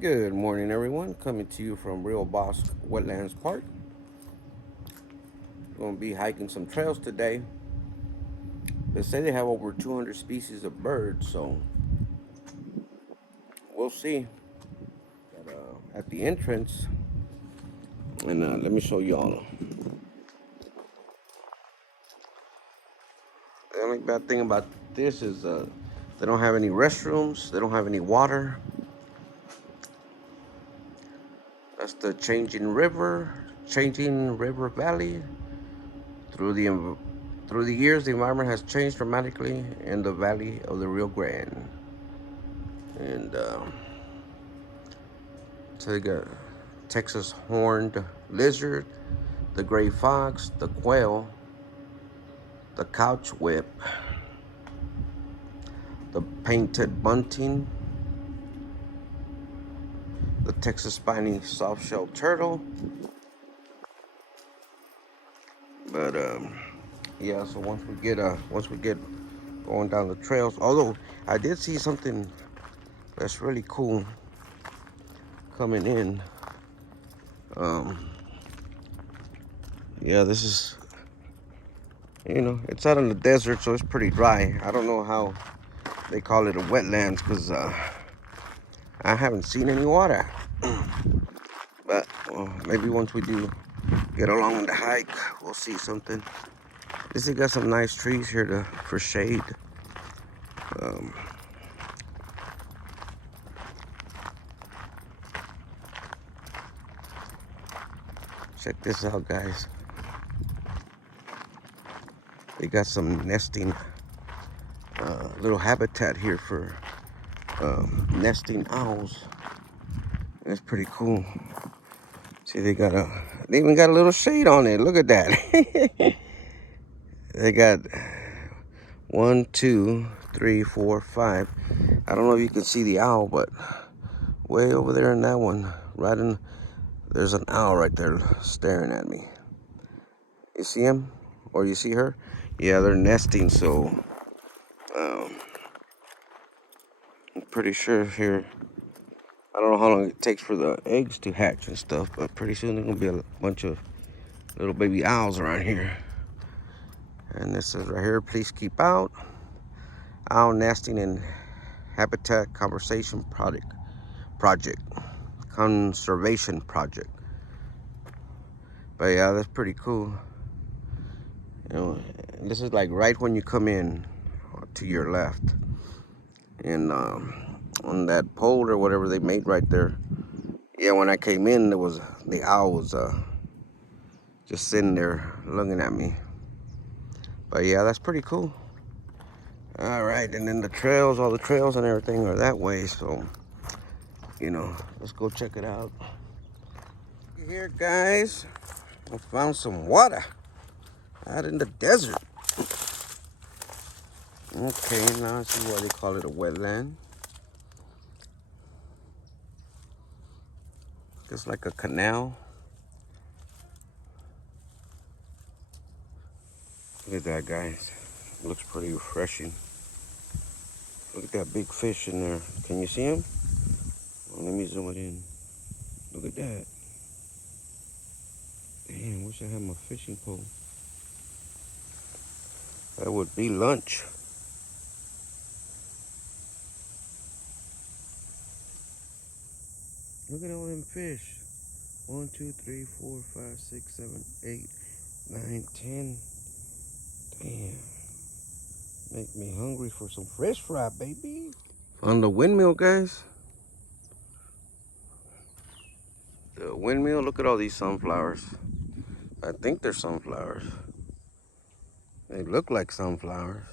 Good morning, everyone. Coming to you from Real Bosque Wetlands Park. We're going to be hiking some trails today. They say they have over 200 species of birds, so we'll see at the entrance. And let me show y'all. The only bad thing about this is they don't have any restrooms. They don't have any water. That's the changing river valley. Through the years, the environment has changed dramatically in the valley of the Rio Grande. And so they got Texas horned lizard, the gray fox, the quail, the couch whip, the painted bunting, the Texas spiny soft-shelled turtle. But yeah, so once we get going down the trails, although I did see something that's really cool coming in. Yeah, this is, it's out in the desert, so it's pretty dry. I don't know how they call it a wetlands because I haven't seen any water. But maybe once we do get along on the hike, we'll see something. This has got some nice trees here for shade. Check this out, guys. They got some nesting, little habitat here for nesting owls. That's pretty cool. See, they even got a little shade on it. Look at that. They got 1, 2, 3, 4, 5. I don't know if you can see the owl, but way over there in that one, there's an owl right there staring at me. You see him? Or you see her? Yeah, they're nesting, so I'm pretty sure here, I don't know how long it takes for the eggs to hatch and stuff, but pretty soon there's gonna be a bunch of little baby owls around here. And this says right here, please keep out. Owl nesting and habitat conservation project. Conservation project. But yeah, that's pretty cool. This is like right when you come in to your left. And on that pole or whatever they made right there. Yeah, when I came in, the owl was just sitting there looking at me. But yeah, that's pretty cool. All right, and then all the trails and everything are that way. So, let's go check it out. Here, guys, I found some water out in the desert. Okay, now I see why they call it a wetland. Just like a canal. Look at that, guys. Looks pretty refreshing. Look at that big fish in there. Can you see him? Well, let me zoom it in. Look at that. Damn, wish I had my fishing pole. That would be lunch. Look at all them fish. 1, 2, 3, 4, 5, 6, 7, 8, 9, 10. Damn. Make me hungry for some fresh fry, baby. On the windmill, guys. The windmill, look at all these sunflowers. I think they're sunflowers. They look like sunflowers.